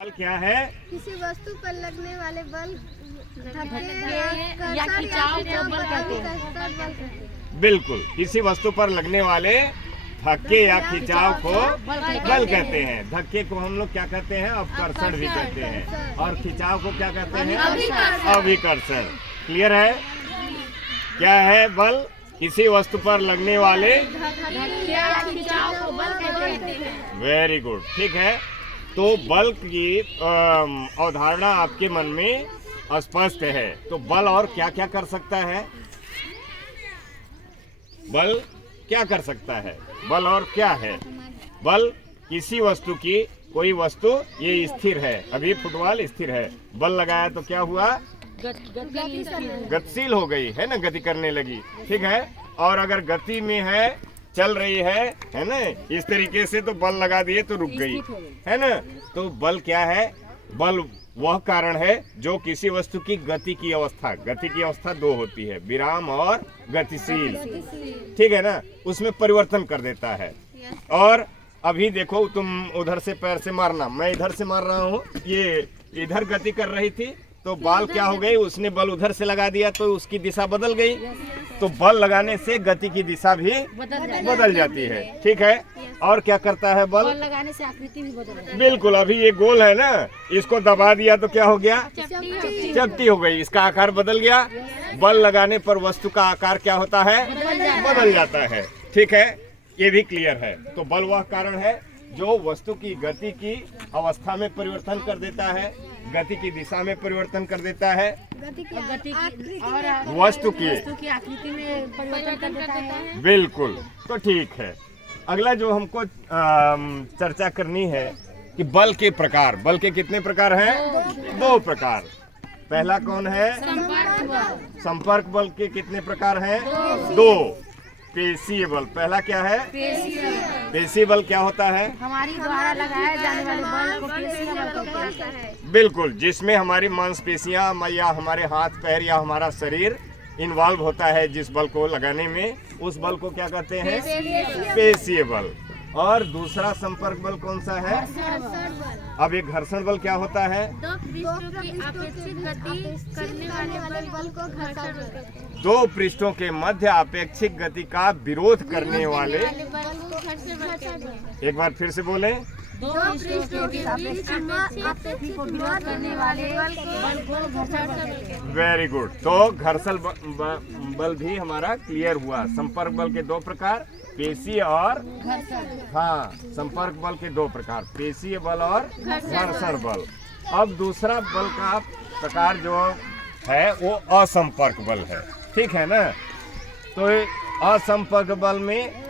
बल क्या है? किसी वस्तु पर लगने वाले बल या खिंचाव को बल कहते हैं। बिल्कुल, किसी वस्तु पर लगने वाले धक्के या खिंचाव को बल कहते हैं। धक्के को हम लोग क्या कहते हैं? अवकर्षण भी कहते हैं। और खिंचाव को क्या कहते हैं? अभिकर्षण। क्लियर है? क्या है बल? किसी वस्तु पर लगने वाले खिंचाव को बल कहते हैं। वेरी गुड, ठीक है। तो बल की अवधारणा आपके मन में स्पष्ट है। तो बल और क्या क्या कर सकता है? बल क्या कर सकता है? बल और क्या है? बल किसी वस्तु की, कोई वस्तु ये स्थिर है, अभी फुटबॉल स्थिर है, बल लगाया तो क्या हुआ? गतिशील हो गई है ना, गति करने लगी, ठीक है। और अगर गति में है, चल रही है ना, इस तरीके से तो बल लगा दिए तो रुक गई, है ना। तो बल क्या है? बल वह कारण है जो किसी वस्तु की गति की अवस्था दो होती है, विराम और गतिशील, ठीक है ना, उसमें परिवर्तन कर देता है। और अभी देखो, तुम उधर से पैर से मारना, मैं इधर से मार रहा हूँ, ये इधर गति कर रही थी, तो बल क्या हो गई? उसने बल उधर से लगा दिया तो उसकी दिशा बदल गई। तो बल लगाने से गति की दिशा भी बदल जाती है, ठीक है। और क्या करता है बल? लगाने से आकृति भी बदल जाती है। बिल्कुल, अभी ये गोल है ना, इसको दबा दिया तो क्या हो गया? चपटी हो गई, इसका आकार बदल गया। बल लगाने पर वस्तु का आकार क्या होता है? बदल जाता है, ठीक है। ये भी क्लियर है। तो बल वह कारण है जो वस्तु की गति की अवस्था में परिवर्तन कर देता है, गति की दिशा में परिवर्तन कर देता है, वस्तु की आकृति में परिवर्तन कर देता है। बिल्कुल, तो ठीक है। अगला जो हमको चर्चा करनी है कि बल के प्रकार। बल के कितने प्रकार हैं? दो प्रकार। पहला कौन है? संपर्क बल के कितने प्रकार हैं? दो। पेशीय बल, पहला क्या है? पेशीय बल क्या होता है? हमारी द्वारा लगाए जाने वाले बल को पेशीय बल कहते हैं। बिल्कुल, जिसमें हमारी मांसपेशियां या हमारे हाथ पैर या हमारा शरीर इन्वॉल्व होता है, जिस बल को लगाने में, उस बल को क्या कहते हैं? पेशीय बल। और दूसरा संपर्क बल कौन सा है? अब एक घर्षण बल क्या होता है? दो पृष्ठों के मध्य अपेक्षित गति का विरोध करने वाले, एक बार फिर से बोलें। दो पृष्ठों के अपेक्षित को विरोध करने वाले बल को घर्षण बल कहते हैं। Very good. तो घर्षण बल भी हमारा क्लियर हुआ। संपर्क बल के दो प्रकार, पेशीय और हाँ, संपर्क बल के दो प्रकार, पेशीय बल और घर्षण बल। अब दूसरा बल का प्रकार जो है वो असंपर्क बल है, ठीक है ना। तो असंपर्क बल में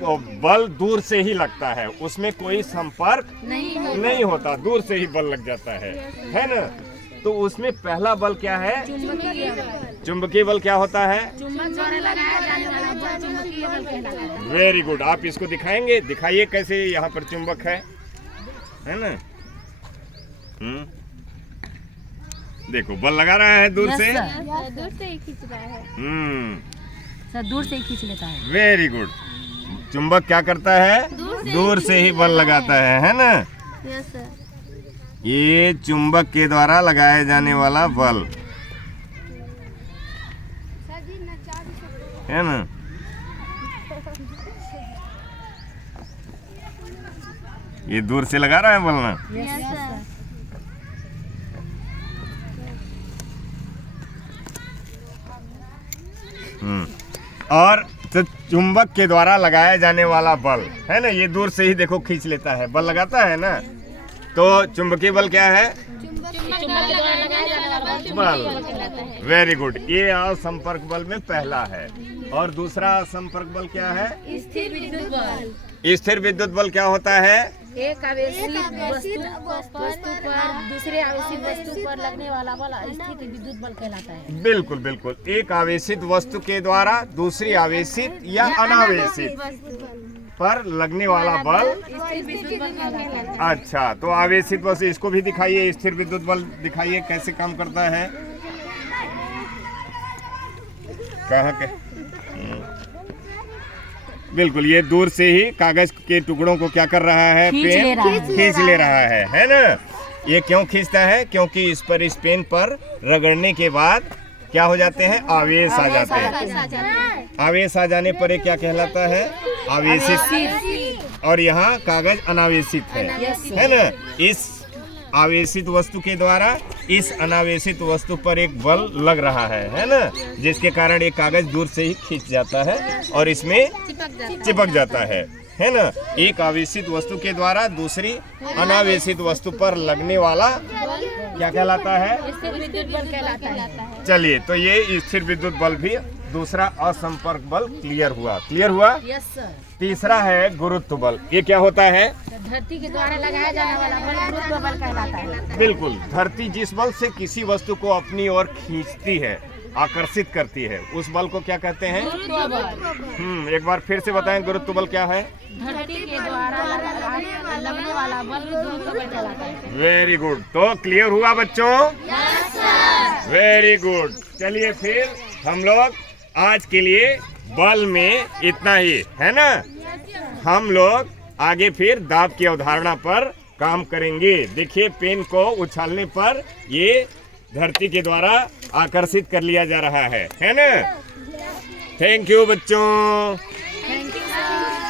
तो बल दूर से ही लगता है, उसमें कोई संपर्क नहीं होता, दूर से ही बल लग जाता है ना। तो उसमें पहला बल क्या है? चुंबकीय बल क्या होता है? चुंबक द्वारा लगाया जाने वाला बल चुंबकीय बल कहलाता है। Very good. आप इसको दिखाएंगे? दिखाइए कैसे यहाँ पर चुंबक है ना। देखो, बल लगा रहा है दूर से, दूर से ही खींच रहा है। सर, दूर से ही खींच लेता है। Very good. चुंबक क्या करता है? दूर से ही बल लगाता है ना। Yes sir. ये चुंबक के द्वारा लगाए जाने वाला बल है ना। ये दूर से लगा रहा है बल ना। Yes sir. और तो चुंबक के द्वारा लगाया जाने वाला बल है ना, ये दूर से ही देखो खींच लेता है, बल लगाता है ना। तो चुंबकीय बल क्या है? बल। Very good. ये असंपर्क बल में पहला है। और दूसरा संपर्क बल क्या है? स्थिर विद्युत बल। स्थिर विद्युत बल क्या होता है? एक आवेशित वस्तु पर दूसरे आवेशित वस्तु पर लगने वाला बल स्थिर विद्युत बल कहलाता है। बिल्कुल बिल्कुल। एक आवेशित वस्तु के द्वारा दूसरी आवेशित या अनावेशित पर लगने वाला बल स्थिर विद्युत बल कहलाता है। अच्छा, तो आवेशित बल, इसको भी दिखाइए, स्थिर विद्युत बल दिखाइए कैसे काम करता है। कहाँ के? बिल्कुल, ये दूर से ही कागज के टुकड़ों को क्या कर रहा है? पेन खींच ले रहा है ना। ये क्यों खींचता है? क्योंकि इस पर, इस पेन पर रगड़ने के बाद क्या हो जाते हैं? आवेश आ जाते हैं। आवेश आ जाने पर ये क्या कहलाता है? आवेशित। और यहाँ कागज अनावेशित है ना? इस आवेशित वस्तु के द्वारा इस अनावेशित वस्तु पर एक बल लग रहा है ना, जिसके कारण ये कागज दूर से ही खींच जाता है और इसमें चिपक जाता है ना। एक आवेशित वस्तु के द्वारा दूसरी अनावेशित वस्तु पर लगने वाला क्या कहलाता है? स्थिर विद्युत बल कहलाता है। चलिए, तो ये स्थिर विद्युत बल भी दूसरा असंपर्क बल क्लियर हुआ। क्लियर हुआ? Yes sir. तीसरा है गुरुत्व बल। ये क्या होता है? धरती के द्वारा लगाया जाने वाला बल गुरुत्व बल कहलाता है। बिल्कुल, धरती जिस बल से किसी वस्तु को अपनी ओर खींचती है, आकर्षित करती है, उस बल को क्या कहते हैं? गुरुत्व बल। एक बार फिर से बताएं, गुरुत्व बल क्या है? धरती के द्वारा लगने वाला बल गुरुत्व बल कहलाता है। Very good. तो क्लियर हुआ बच्चों? Very good. चलिए फिर हम लोग आज के लिए बल में इतना ही, है ना? हम लोग आगे फिर दाब की अवधारणा पर काम करेंगे। देखिए, पेन को उछालने पर ये धरती के द्वारा आकर्षित कर लिया जा रहा है ना? थैंक यू बच्चों।